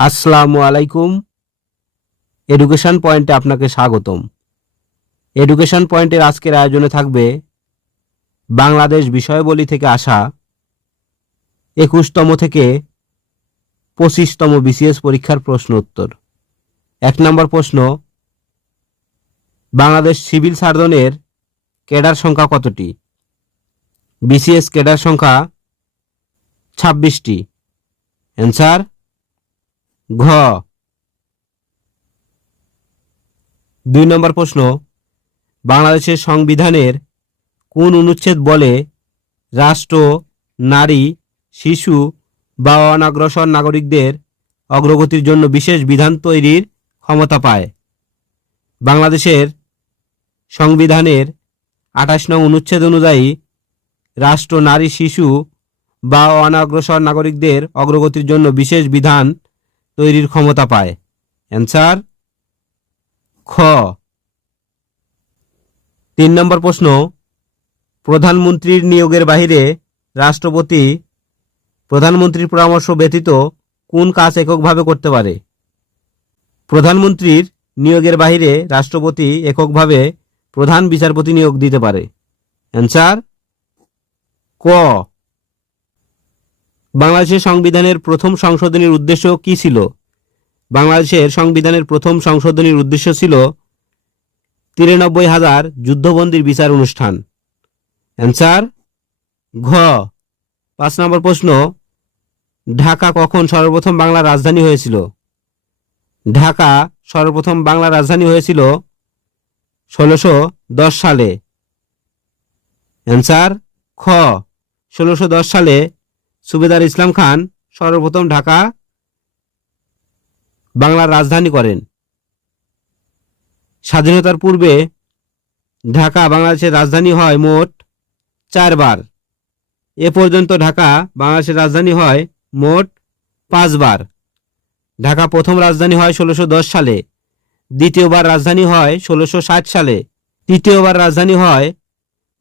আসসালামু আলাইকুম। এডুকেশন পয়েন্টে আপনাকে স্বাগতম। এডুকেশন পয়েন্টের আজকের আয়োজনে থাকবে বাংলাদেশ বিষয়াবলী থেকে আসা 21তম থেকে 25তম বিসিএস পরীক্ষার প্রশ্ন উত্তর। 1 নম্বর প্রশ্ন, বাংলাদেশ সিভিল সার্জনের ক্যাডার সংখ্যা কতটি? বিসিএস ক্যাডার সংখ্যা 26টি। অ্যান্সার ঘ। 2 নম্বর প্রশ্ন, বাংলাদেশের সংবিধানের কোন অনুচ্ছেদ বলে রাষ্ট্র নারী, শিশু বা অনগ্রসর নাগরিকদের অগ্রগতির জন্য বিশেষ বিধান তৈরির ক্ষমতা পায়? বাংলাদেশের সংবিধানের 28 নং অনুচ্ছেদ অনুযায়ী রাষ্ট্র নারী, শিশু বা অনগ্রসর নাগরিকদের অগ্রগতির জন্য বিশেষ বিধান তৈরির ক্ষমতা পায়। অ্যান্সার খ। 3 নম্বর প্রশ্ন, প্রধানমন্ত্রীর নিয়োগের বাইরে রাষ্ট্রপতি প্রধানমন্ত্রীর পরামর্শ ব্যতীত কোন কাজ এককভাবে করতে পারে? প্রধানমন্ত্রীর নিয়োগের বাইরে রাষ্ট্রপতি এককভাবে প্রধান বিচারপতি নিয়োগ দিতে পারে। অ্যান্সার ক। বাংলাদেশের সংবিধানের প্রথম সংশোধনীর উদ্দেশ্য কী ছিল? বাংলাদেশের সংবিধানের প্রথম সংশোধনীর উদ্দেশ্য ছিল 93,000 যুদ্ধবন্দীর বিচার অনুষ্ঠান। অ্যান্সার ঘ। 5 নম্বর প্রশ্ন, ঢাকা কখন সর্বপ্রথম বাংলার রাজধানী হয়েছিল? ঢাকা সর্বপ্রথম বাংলার রাজধানী হয়েছিল 1610 সালে। অ্যান্সার খ। 1610 সালে সুবেদার ইসলাম খান সর্বপ্রথম ঢাকা বাংলার রাজধানী করেন। স্বাধীনতার পূর্বে ঢাকা বাংলাদেশের রাজধানী হয় মোট 4 বার। এ পর্যন্ত ঢাকা বাংলাদেশের রাজধানী হয় মোট 5 বার। ঢাকা প্রথম রাজধানী হয় 1610 সালে, দ্বিতীয়বার রাজধানী হয় 1660 সালে, তৃতীয়বার রাজধানী হয়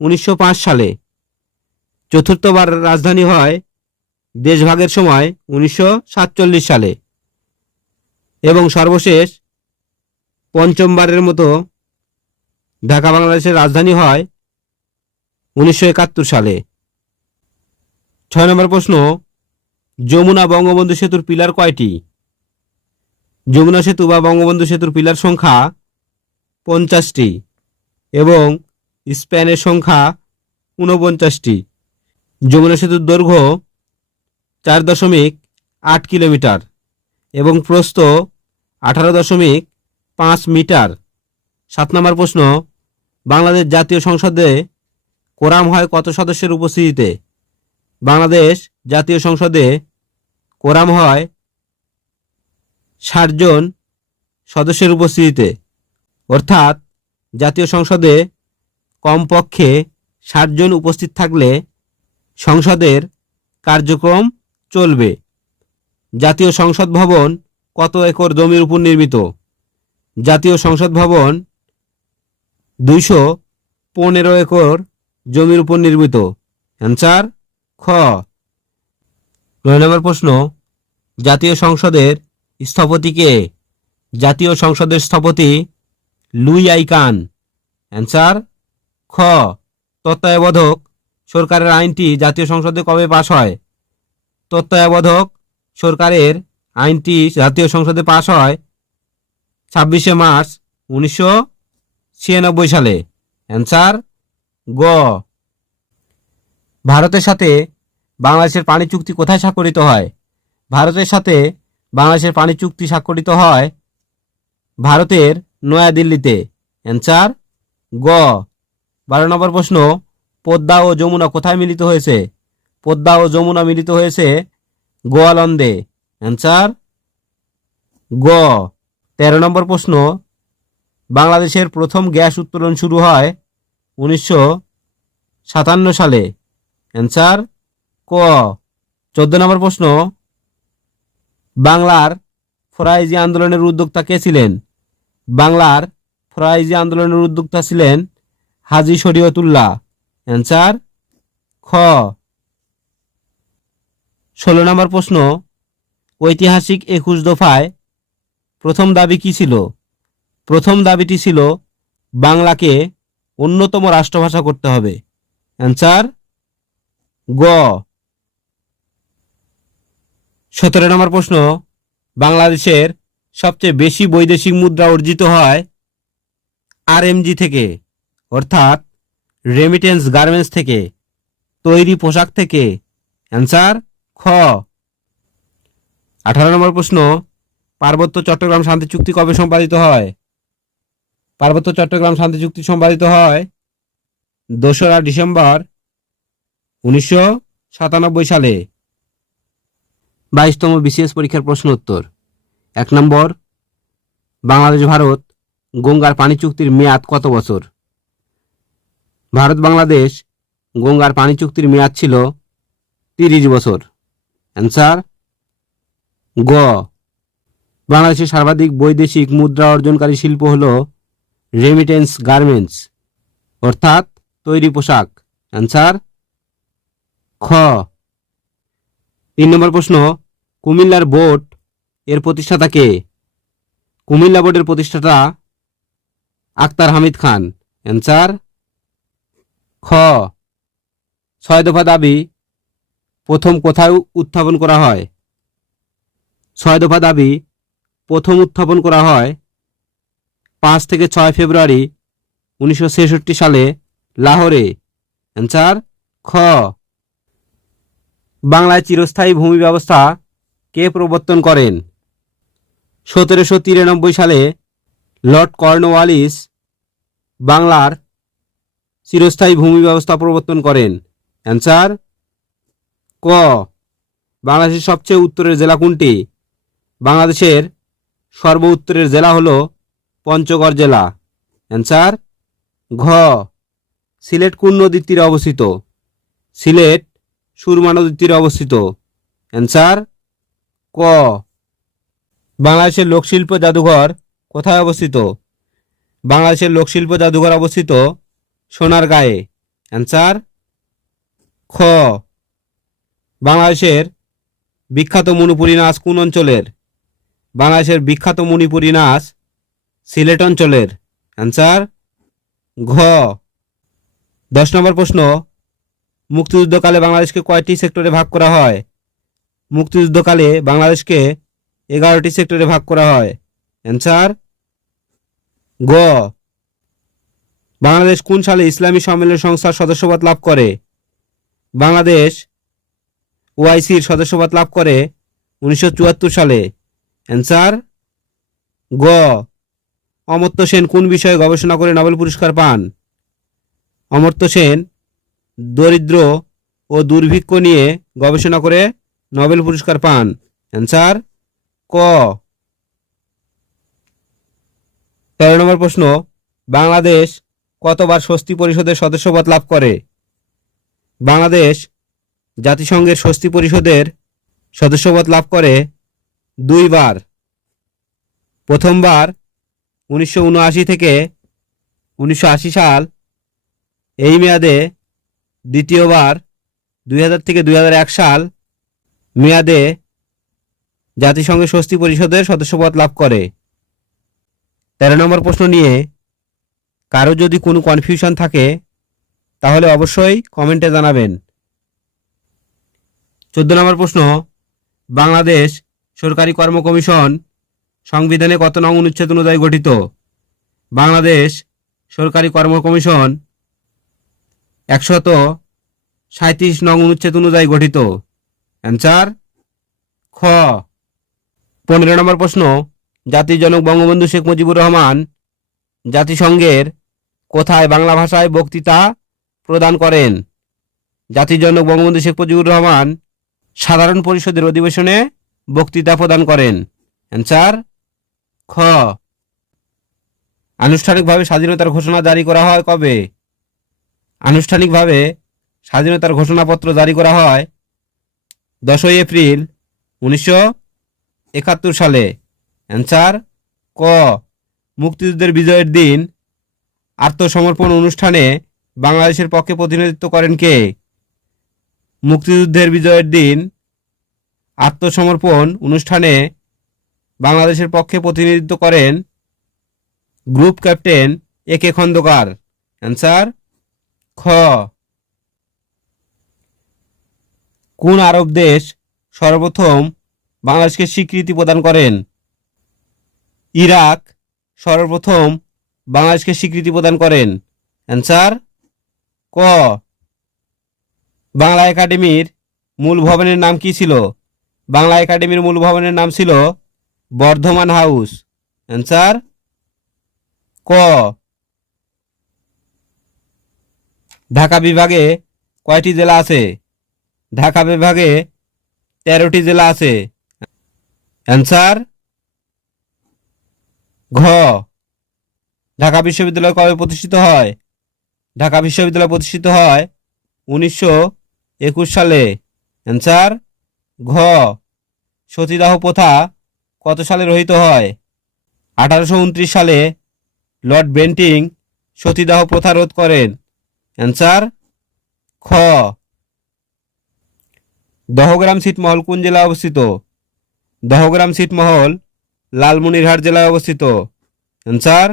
1905 সালে, চতুর্থবার রাজধানী হয় দেশভাগের সময় 1947 সালে এবং সর্বশেষ পঞ্চমবারের মতো ঢাকা বাংলাদেশের রাজধানী হয় 1971 সালে। 6 নম্বর প্রশ্ন, যমুনা বঙ্গবন্ধু সেতুর পিলার কয়টি? যমুনা সেতু বা বঙ্গবন্ধু সেতুর পিলার সংখ্যা 50টি এবং স্প্যানের সংখ্যা 49টি। যমুনা সেতুর দৈর্ঘ্য 4.8 কিলোমিটার এবং প্রস্থ 18.5 মিটার। 7 নম্বর প্রশ্ন, বাংলাদেশ জাতীয় সংসদে কোরাম হয় কত সদস্যের উপস্থিতিতে? বাংলাদেশ জাতীয় সংসদে কোরাম হয় 60 জন সদস্যের উপস্থিতিতে, অর্থাৎ জাতীয় সংসদে কমপক্ষে 60 জন উপস্থিত থাকলে সংসদের কার্যক্রম চলবে। জাতীয় সংসদ ভবন কত একর জমির উপর নির্মিত? জাতীয় সংসদ ভবন 215 একর জমির উপর নির্মিত। অ্যান্সার খ। 9 নম্বর প্রশ্ন, জাতীয় সংসদের স্থপতি কে? জাতীয় সংসদের স্থপতি লুই আই কান। অ্যান্সার খ। তত্ত্বাবধায়ক সরকারের আইনটি জাতীয় সংসদে কবে পাস হয়? তত্ত্বাবধায়ক সরকারের আইনটি জাতীয় সংসদে পাস হয় 26শে মার্চ 1996 সালে। অ্যান্সার গ। ভারতের সাথে বাংলাদেশের পানি চুক্তি কোথায় স্বাক্ষরিত হয়? ভারতের সাথে বাংলাদেশের পানি চুক্তি স্বাক্ষরিত হয় ভারতের নয়াদিল্লিতে। অ্যান্সার গ। 12 নম্বর প্রশ্ন, পদ্মা ও যমুনা কোথায় মিলিত হয়েছে? পদ্মা ও যমুনা মিলিত হয়েছে গোয়ালন্দে। অ্যান্সার গ। 13 নম্বর প্রশ্ন, বাংলাদেশের প্রথম গ্যাস উত্তোলন শুরু হয় 1957 সালে। অ্যান্সার ক। 14 নম্বর প্রশ্ন, বাংলার ফরাইজি আন্দোলনের উদ্যোক্তা কে ছিলেন? বাংলার ফরাইজি আন্দোলনের উদ্যোক্তা ছিলেন হাজী শরীয়তুল্লাহ। অ্যান্সার খ। 16 নম্বর প্রশ্ন, ঐতিহাসিক 21 দফায় প্রথম দাবি কি ছিল? প্রথম দাবিটি ছিল বাংলাকে অন্যতম রাষ্ট্রভাষা করতে হবে। অ্যান্সার গ। 17 নম্বর প্রশ্ন, বাংলাদেশের সবচেয়ে বেশি বৈদেশিক মুদ্রা অর্জিত হয় আরএমজি থেকে, অর্থাৎ রেমিটেন্স গার্মেন্টস থেকে, তৈরি পোশাক থেকে। অ্যান্সার খ। 18 নম্বর প্রশ্ন, পার্বত্য চট্টগ্রাম শান্তি চুক্তি কবে সম্পাদিত হয়? পার্বত্য চট্টগ্রাম শান্তি চুক্তি সম্পাদিত হয় 2রা ডিসেম্বর 1997 সালে। 22তম বিসিএস পরীক্ষার প্রশ্ন উত্তর। 1 নম্বর, বাংলাদেশ ভারত গঙ্গার পানি চুক্তির মেয়াদ কত বছর? ভারত বাংলাদেশ গঙ্গার পানি চুক্তির মেয়াদ ছিল 30 বছর। অ্যান্সার গ। বাংলাদেশের সর্বাধিক বৈদেশিক মুদ্রা অর্জনকারী শিল্প হল রেমিটেন্স গার্মেন্টস, অর্থাৎ তৈরি পোশাক। অ্যান্সার খ। 3 নম্বর প্রশ্ন, কুমিল্লার বোর্ড এর প্রতিষ্ঠাতা কে? কুমিল্লা বোর্ডের প্রতিষ্ঠাতা আক্তার হামিদ খান। অ্যান্সার খ। 6 দফা দাবি প্রথম কোথায় উত্থাপন করা হয়? 6 দফা দাবি প্রথম উত্থাপন করা হয় 5 থেকে 6 ফেব্রুয়ারি 1966 সালে লাহোরে। অ্যান্সার খ। বাংলায় চিরস্থায়ী ভূমি ব্যবস্থা কে প্রবর্তন করেন? 1793 সালে লর্ড কর্নওয়ালিস বাংলার চিরস্থায়ী ভূমি ব্যবস্থা প্রবর্তন করেন। অ্যান্সার ক। বাংলাদেশের সবচেয়ে উত্তরের জেলা কোনটি? বাংলাদেশের সর্ব উত্তরের জেলা হল পঞ্চগড় জেলা। অ্যান্সার ঘ। সিলেট কোন নদীর তীরে অবস্থিত? সিলেট সুরমা নদীর তীরে অবস্থিত। অ্যান্সার ক। বাংলাদেশের লোকশিল্প জাদুঘর কোথায় অবস্থিত? বাংলাদেশের লোকশিল্প জাদুঘর অবস্থিত সোনারগাঁয়ে। অ্যান্সার খ। বাংলাদেশের বিখ্যাত মণিপুরী নাচ কোন অঞ্চলের? বাংলাদেশের বিখ্যাত মণিপুরী নাচ সিলেট অঞ্চলের। অ্যান্সার ঘ। 10 নম্বর প্রশ্ন, মুক্তিযুদ্ধকালে বাংলাদেশকে কয়টি সেক্টরে ভাগ করা হয়? মুক্তিযুদ্ধকালে বাংলাদেশকে 11টি সেক্টরে ভাগ করা হয়। অ্যান্সার গ। বাংলাদেশ কোন সালে ইসলামী সম্মেলন সংস্থার সদস্যপদ লাভ করে? বাংলাদেশ ওআইসির সদস্যপদ লাভ করে 1974 সালে। অ্যান্সার গ। অমর্ত্য সেন কোন বিষয়ে গবেষণা করে নোবেল পুরস্কার পান? অমর্ত্য সেন দরিদ্র ও দুর্ভিক্ষ নিয়ে গবেষণা করে নোবেল পুরস্কার পান। অ্যান্সার ক। 13 নম্বর প্রশ্ন, বাংলাদেশ কতবার স্বস্তি পরিষদের সদস্যপদ লাভ করে? বাংলাদেশ জাতিসংঘের স্বস্তি পরিষদের সদস্যপদ লাভ করে 2 বার। প্রথমবার 1979 থেকে 1980 সাল এই মেয়াদে, দ্বিতীয়বার 2000 থেকে 2001 সাল মেয়াদে জাতিসংঘের স্বস্তি পরিষদের সদস্যপদ লাভ করে। 13 নম্বর প্রশ্ন নিয়ে কারো যদি কোনো কনফিউশন থাকে তাহলে অবশ্যই কমেন্টে জানাবেন। 14 নম্বর প্রশ্ন, বাংলাদেশ সরকারি কর্ম কমিশন সংবিধানে কত নং অনুচ্ছেদ অনুযায়ী গঠিত? বাংলাদেশ সরকারি কর্ম কমিশন 137 নং অনুচ্ছেদ অনুযায়ী গঠিত। অ্যান্সার খ। 15 নম্বর প্রশ্ন, জাতির জনক বঙ্গবন্ধু শেখ মুজিবুর রহমান জাতিসংঘের কোথায় বাংলা ভাষায় বক্তৃতা প্রদান করেন? জাতির জনক বঙ্গবন্ধু শেখ মুজিবুর রহমান সাধারণ পরিষদের অধিবেশনে বক্তৃতা প্রদান করেন। অ্যান্সার খ। আনুষ্ঠানিকভাবে স্বাধীনতার ঘোষণা জারি করা হয় কবে? আনুষ্ঠানিকভাবে স্বাধীনতার ঘোষণাপত্র জারি করা হয় 10 এপ্রিল 1971 সালে। অ্যান্সার ক। মুক্তিযুদ্ধের বিজয়ের দিন আত্মসমর্পণ অনুষ্ঠানে বাংলাদেশের পক্ষে প্রতিনিধিত্ব করেন কে? মুক্তিযুদ্ধের বিজয়ের দিন আত্মসমর্পণ অনুষ্ঠানে বাংলাদেশের পক্ষে প্রতিনিধিত্ব করেন গ্রুপ ক্যাপ্টেন এ কে খন্দকার। অ্যান্সার খ। কোন আরব দেশ সর্বপ্রথম বাংলাদেশকে স্বীকৃতি প্রদান করেন? ইরাক সর্বপ্রথম বাংলাদেশকে স্বীকৃতি প্রদান করেন। অ্যান্সার ক। বাংলা একাডেমির মূল ভবনের নাম কি ছিল? বাংলা একাডেমির মূল ভবনের নাম ছিল বর্ধমান হাউস। অ্যান্সার ক। ঢাকা বিভাগে কয়টি জেলা আছে? ঢাকা বিভাগে 13টি জেলা আছে। অ্যান্সার ঘ। ঢাকা বিশ্ববিদ্যালয় কবে প্রতিষ্ঠিত হয়? ঢাকা বিশ্ববিদ্যালয় প্রতিষ্ঠিত হয় 1921 সালে। অ্যান্সার ঘ। সতীদাহ প্রথা কত সালে রহিত হয়? 1829 সালে লর্ড বেন্টিং সতীদাহ প্রথা রোধ করেন। অ্যান্সার খ। দহগ্রাম ছিটমহল কোন জেলায় অবস্থিত? দহগ্রাম ছিটমহল লালমনিরহাট জেলায় অবস্থিত। অ্যান্সার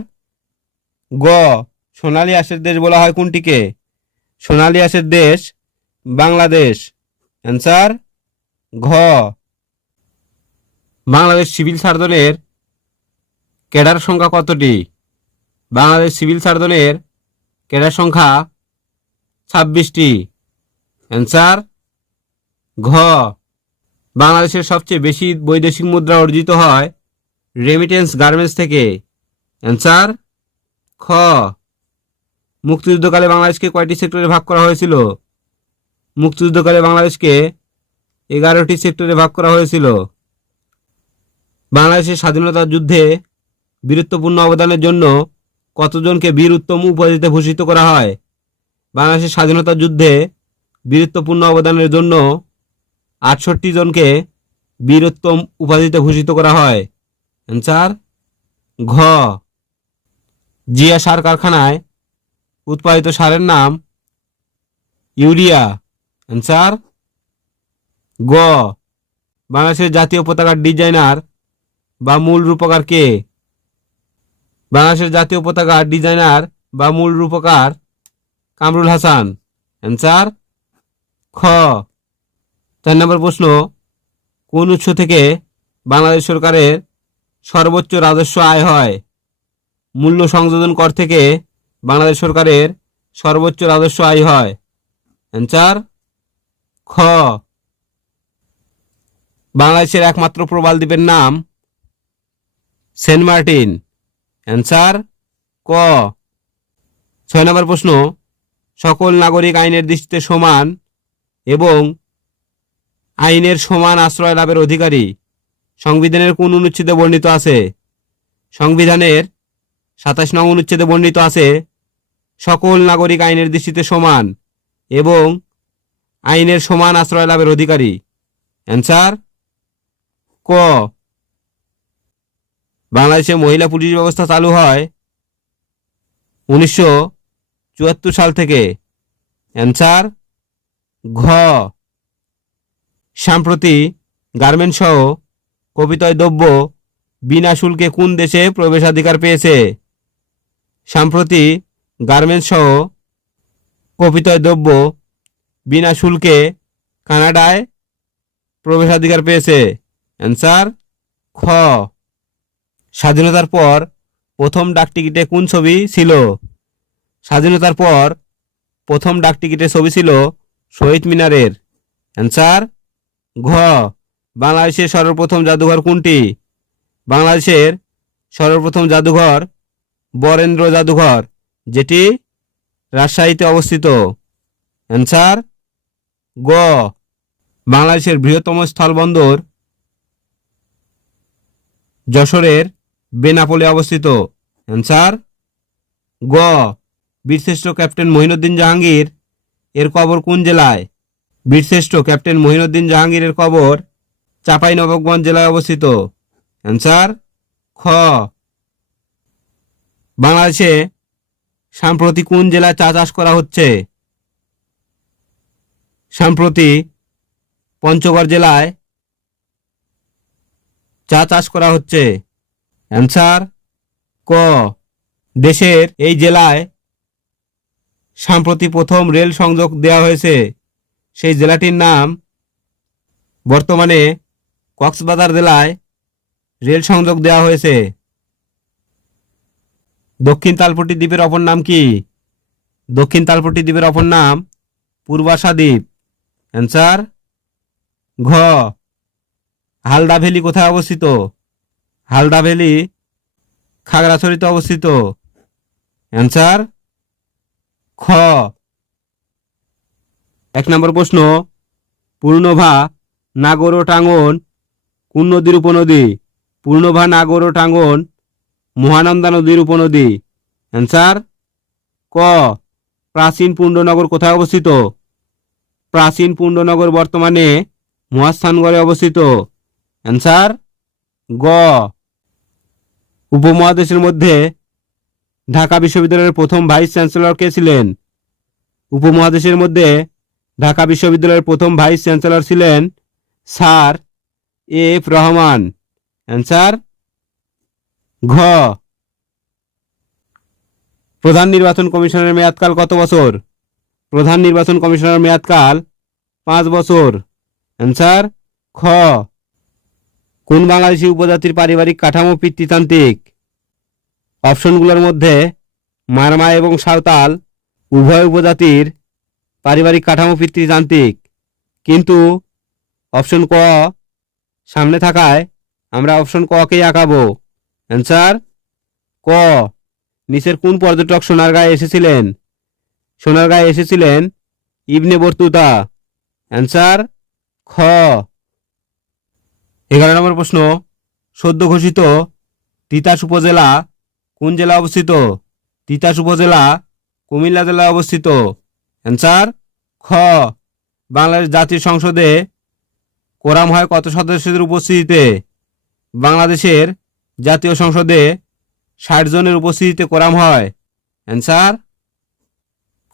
গ। সোনালী আঁশের দেশ বলা হয় কোনটিকে? সোনালী আঁশের দেশ বাংলাদেশ। অ্যান্সার ঘ। বাংলাদেশ সিভিল সার্জনের ক্যাডার সংখ্যা কতটি? বাংলাদেশ সিভিল সার্জনের ক্যাডার সংখ্যা 26টি। অ্যান্সার ঘ। বাংলাদেশের সবচেয়ে বেশি বৈদেশিক মুদ্রা অর্জিত হয় রেমিটেন্স গার্মেন্টস থেকে। অ্যান্সার খ। মুক্তিযুদ্ধকালে বাংলাদেশকে কয়টি সেক্টরে ভাগ করা হয়েছিল? মুক্তিযুদ্ধকালে বাংলাদেশকে 11টি সেক্টরে ভাগ করা হয়েছিল। বাংলাদেশের স্বাধীনতা যুদ্ধে বীরত্বপূর্ণ অবদানের জন্য কতজনকে বীর উত্তম উপাধিতে ভূষিত করা হয়? বাংলাদেশের স্বাধীনতা যুদ্ধে বীরত্বপূর্ণ অবদানের জন্য 68 জনকে বীরোত্তম উপাধিতে ভূষিত করা হয়। অ্যান্সার ঘ। জিয়া সার কারখানায় উৎপাদিত সারের নাম ইউরিয়া। অ্যান্সার গ। বাংলাদেশের জাতীয় পতাকার ডিজাইনার বা মূল রূপকার কে? বাংলাদেশের জাতীয় পতাকার ডিজাইনার বা মূল রূপকার কামরুল হাসান। অ্যান্সার খ। 4 নম্বর প্রশ্ন, কোন উৎস থেকে বাংলাদেশ সরকারের সর্বোচ্চ রাজস্ব আয় হয়? মূল্য সংযোজন কর থেকে বাংলাদেশ সরকারের সর্বোচ্চ রাজস্ব আয় হয়। অ্যান্সার খ। বাংলাদেশের একমাত্র প্রবাল দ্বীপের নাম সেন্ট মার্টিন। অ্যান্সার ক। 6 নম্বর প্রশ্ন, সকল নাগরিক আইনের দৃষ্টিতে সমান এবং আইনের সমান আশ্রয় লাভের অধিকারী সংবিধানের কোন অনুচ্ছেদে বর্ণিত আছে? সংবিধানের 27 নং অনুচ্ছেদে বর্ণিত আছে সকল নাগরিক আইনের দৃষ্টিতে সমান এবং আইনের সমান আশ্রয় লাভের অধিকারী। অ্যান্সার ক। বাংলাদেশে মহিলা পুলিশ ব্যবস্থা চালু হয় 1974 সাল থেকে। অ্যান্সার ঘ। সম্প্রতি গার্মেন্টস সহ কপিতয় দ্রব্য বিনা শুল্কে কোন দেশে প্রবেশাধিকার পেয়েছে? সম্প্রতি গার্মেন্টস সহ কপিতয় দ্রব্য বিনা শুল্কে কানাডায় প্রবেশাধিকার পেয়েছে। অ্যান্সার খ। স্বাধীনতার পর প্রথম ডাকটিকিটে কোন ছবি ছিল? স্বাধীনতার পর প্রথম ডাকটিকিটের ছবি ছিল শহীদ মিনারের। অ্যান্সার ঘ। বাংলাদেশের সর্বপ্রথম জাদুঘর কোনটি? বাংলাদেশের সর্বপ্রথম জাদুঘর বরেন্দ্র জাদুঘর, যেটি রাজশাহীতে অবস্থিত। অ্যান্সার গ। বাংলাদেশের বৃহত্তম স্থলবন্দর যশোরের বেনাপোলে অবস্থিত। অ্যান্সার গ। বীরশ্রেষ্ঠ ক্যাপ্টেন মঈনুদ্দিন জাহাঙ্গীর এর কবর কোন জেলায়? বীরশ্রেষ্ঠ ক্যাপ্টেন মঈনুদ্দিন জাহাঙ্গীরের কবর চাঁপাইনবাবগঞ্জ জেলায় অবস্থিত। অ্যান্সার খ। বাংলাদেশে সম্প্রতি কোন জেলায় চা চাষ করা হচ্ছে? সম্প্রতি পঞ্চগড় জেলায় চা চাষ করা হচ্ছে? অ্যান্সার ক। দেশের এই জেলায় সম্প্রতি প্রথম রেল সংযোগ দেওয়া হয়েছে, সেই জেলাটির নাম? বর্তমানে কক্সবাজার জেলায় রেল সংযোগ দেওয়া হয়েছে। দক্ষিণ তালপট্টি দ্বীপের অপর নাম কি? দক্ষিণ তালপট্টি দ্বীপের অপর নাম পূর্বাশা দ্বীপ। অ্যান্সার ঘ। হালদা ভ্যালি কোথায় অবস্থিত? হালদা ভ্যালি খাগড়াছড়িতে অবস্থিত। অ্যান্সার খ। 1 নম্বর প্রশ্ন, পূর্ণভা, নাগর ও টাঙ্গন কোন নদীর উপনদী? পূর্ণভা, নাগর ও টাঙ্গন মহানন্দা নদীর উপনদী। অ্যান্সার ক। প্রাচীন পুণ্ডনগর কোথায় অবস্থিত? প্রাচীন পুণ্ডনগর বর্তমানে মহাস্থানগড়ে অবস্থিত। অ্যান্সার গ। উপমহাদেশের মধ্যে ঢাকা বিশ্ববিদ্যালয়ের প্রথম ভাইস চ্যান্সেলর কে ছিলেন? উপমহাদেশের মধ্যে ঢাকা বিশ্ববিদ্যালয়ের প্রথম ভাইস চ্যান্সেলর ছিলেন স্যার এফ রহমান। অ্যান্সার ঘ। প্রধান নির্বাচন কমিশনের মেয়াদকাল কত বছর? প্রধান নির্বাচন কমিশনের মেয়াদকাল 5 বছর। অ্যান্সার খ। কোন বাংলাদেশি উপজাতির পারিবারিক কাঠামো পিতৃতান্ত্রিক? অপশনগুলোর মধ্যে মারমা এবং সাঁওতাল উভয় উপজাতির পারিবারিক কাঠামো পিতৃতান্ত্রিক, কিন্তু অপশন ক সামনে থাকায় আমরা অপশন ক কেই আঁকাবো। অ্যান্সার ক। নিচের কোন পর্যটক সোনারগাঁয়ে এসেছিলেন? সোনারগাঁয়ে এসেছিলেন ইবনে বতুতা। অ্যান্সার খ। 11 নম্বর প্রশ্ন, সদ্য ঘোষিত তিতাস উপজেলা কোন জেলা অবস্থিত? তিতাস উপজেলা কুমিল্লা জেলায় অবস্থিত। অ্যান্সার খ। বাংলাদেশ জাতীয় সংসদে কোরাম হয় কত সদস্যদের উপস্থিতিতে? বাংলাদেশের জাতীয় সংসদে 60 জনের উপস্থিতিতে কোরাম হয়। অ্যান্সার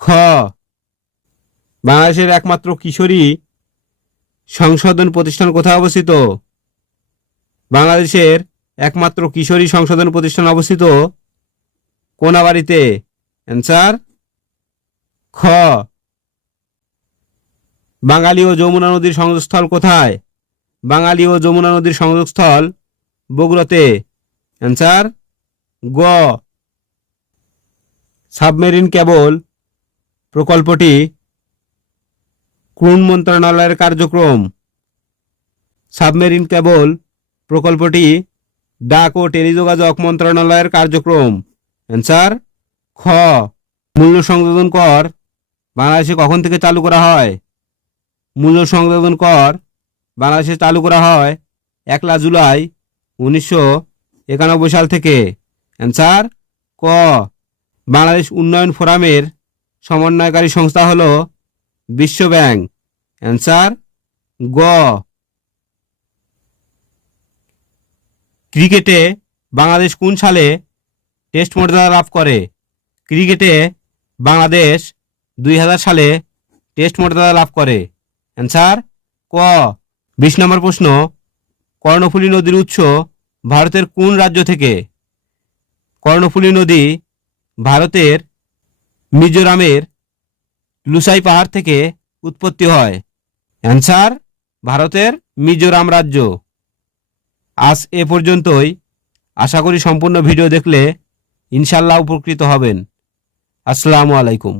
খ। বাংলাদেশের একমাত্র কিশোরী সংশোধন প্রতিষ্ঠান কোথায় অবস্থিত? বাংলাদেশের একমাত্র কিশোরী সংশোধন প্রতিষ্ঠান অবস্থিত কোনাবাড়িতে। অ্যান্সার খ। বাঙালি ও যমুনা নদীর সংযোগস্থল কোথায়? বাঙালি ও যমুনা নদীর সংযোগস্থল বগুড়াতে। অ্যান্সার গ। সাবমেরিন কেবল প্রকল্পটি কোন মন্ত্রণালয়ের কার্যক্রম? সাবমেরিন কেবল প্রকল্পটি ডাক ও টেলিযোগাযোগ মন্ত্রণালয়ের কার্যক্রম। অ্যান্সার খ। মূল্য সংযোজন কর বাংলাদেশে কখন থেকে চালু করা হয়? মূল্য সংযোজন কর বাংলাদেশে চালু করা হয় 1 জুলাই 1991 সাল থেকে। অ্যান্সার ক। বাংলাদেশ উন্নয়ন ফোরামের সমন্বয়কারী সংস্থা হল বিশ্ব ব্যাংক। অ্যান্সার গ। ক্রিকেটে বাংলাদেশ কোন সালে টেস্ট মর্যাদা লাভ করে? ক্রিকেটে বাংলাদেশ 2000 সালে টেস্ট মর্যাদা লাভ করে। অ্যান্সার ক। 20 নম্বর প্রশ্ন, কর্ণফুলী নদীর উৎস ভারতের কোন রাজ্য থেকে? কর্ণফুলী নদী ভারতের মিজোরামের লুসাই পাহাড় থেকে উৎপত্তি হয়। অ্যান্সার ভারতের মিজোরাম রাজ্য। আজ এ পর্যন্তই। আশা করি সম্পূর্ণ ভিডিও দেখলে ইনশাল্লাহ উপকৃত হবেন। আসসালামু আলাইকুম।